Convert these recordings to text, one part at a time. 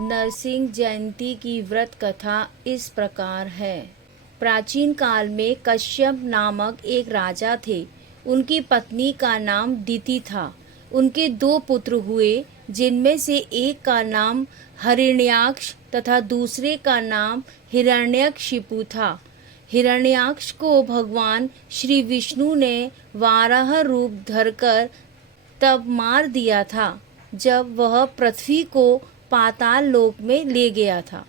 नरसिंह जयंती की व्रत कथा इस प्रकार है। प्राचीन काल में कश्यप नामक एक राजा थे। उनकी पत्नी का नाम दिति था। उनके 2 पुत्र हुए, जिनमें से एक का नाम हिरण्याक्ष तथा दूसरे का नाम हिरण्यकशिपु था। हिरण्याक्ष को भगवान श्री विष्णु ने वाराह रूप धरकर तब मार दिया था, जब वह पृथ्वी को पाताल लोक में ले गया था।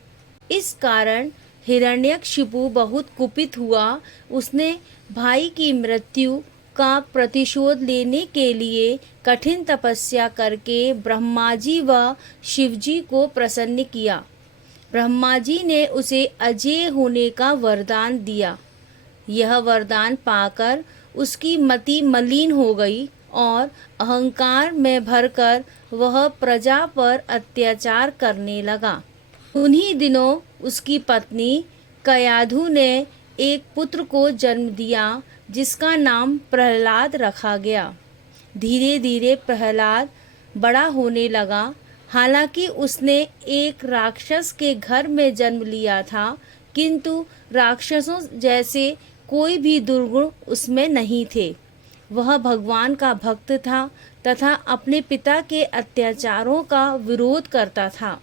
इस कारण हिरण्यकशिपु बहुत कुपित हुआ। उसने भाई की मृत्यु का प्रतिशोध लेने के लिए कठिन तपस्या करके ब्रह्मा जी व शिव जी को प्रसन्न किया। ब्रह्मा जी ने उसे अजेय होने का वरदान दिया। यह वरदान पाकर उसकी मति मलिन हो गई और अहंकार में भरकर वह प्रजा पर अत्याचार करने लगा। उन्हीं दिनों उसकी पत्नी कयाधु ने एक पुत्र को जन्म दिया, जिसका नाम प्रहलाद रखा गया। धीरे धीरे प्रहलाद बड़ा होने लगा। हालांकि उसने एक राक्षस के घर में जन्म लिया था, किंतु राक्षसों जैसे कोई भी दुर्गुण उसमें नहीं थे। वह भगवान का भक्त था तथा अपने पिता के अत्याचारों का विरोध करता था।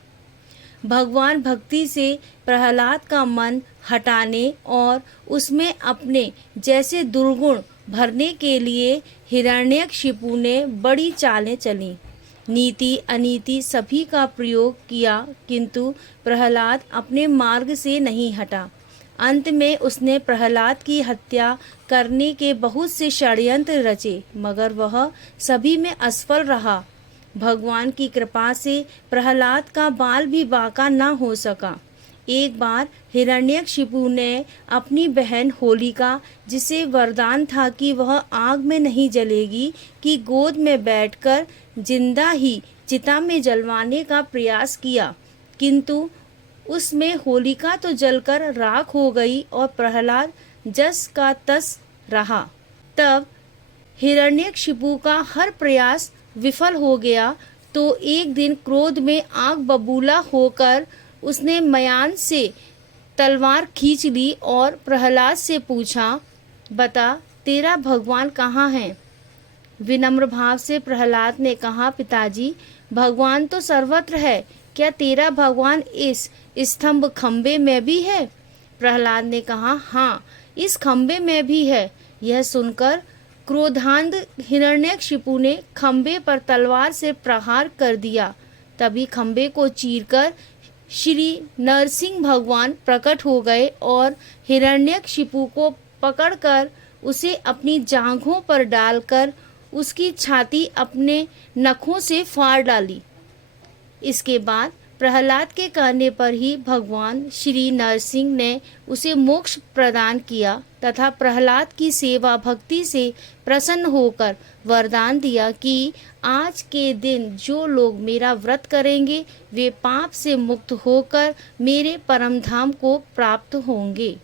भगवान भक्ति से प्रहलाद का मन हटाने और उसमें अपने जैसे दुर्गुण भरने के लिए हिरण्यकशिपु ने बड़ी चालें चली। नीति अनीति सभी का प्रयोग किया, किंतु प्रहलाद अपने मार्ग से नहीं हटा। अंत में उसने प्रहलाद की हत्या करने के बहुत से षड्यंत्र रचे, मगर वह सभी में असफल रहा। भगवान की कृपा से प्रहलाद का बाल भी बांका न हो सका। एक बार हिरण्यकशिपु ने अपनी बहन होलिका, जिसे वरदान था कि वह आग में नहीं जलेगी, की गोद में बैठकर जिंदा ही चिता में जलवाने का प्रयास किया, किंतु उसमें होलिका तो जलकर राख हो गई और प्रहलाद जस का तस रहा। तब हिरण्यकशिपु का हर प्रयास विफल हो गया, तो एक दिन क्रोध में आग बबूला होकर उसने म्यान से तलवार खींच ली और प्रहलाद से पूछा, बता तेरा भगवान कहाँ है? विनम्र भाव से प्रहलाद ने कहा, पिताजी, भगवान तो सर्वत्र है, क्या तेरा भगवान इस स्तंभ खंबे में भी है? प्रहलाद ने कहा, हाँ, इस खंबे में भी है। यह सुनकर क्रोधांध हिरण्यकशिपु ने खंबे पर तलवार से प्रहार कर दिया। तभी खंबे को चीरकर श्री नरसिंह भगवान प्रकट हो गए और हिरण्यकशिपु को पकड़कर उसे अपनी जांघों पर डालकर उसकी छाती अपने नखों से फाड़ डाली। इसके बाद प्रहलाद के कहने पर ही भगवान श्री नरसिंह ने उसे मोक्ष प्रदान किया तथा प्रहलाद की सेवा भक्ति से प्रसन्न होकर वरदान दिया कि आज के दिन जो लोग मेरा व्रत करेंगे वे पाप से मुक्त होकर मेरे परम धाम को प्राप्त होंगे।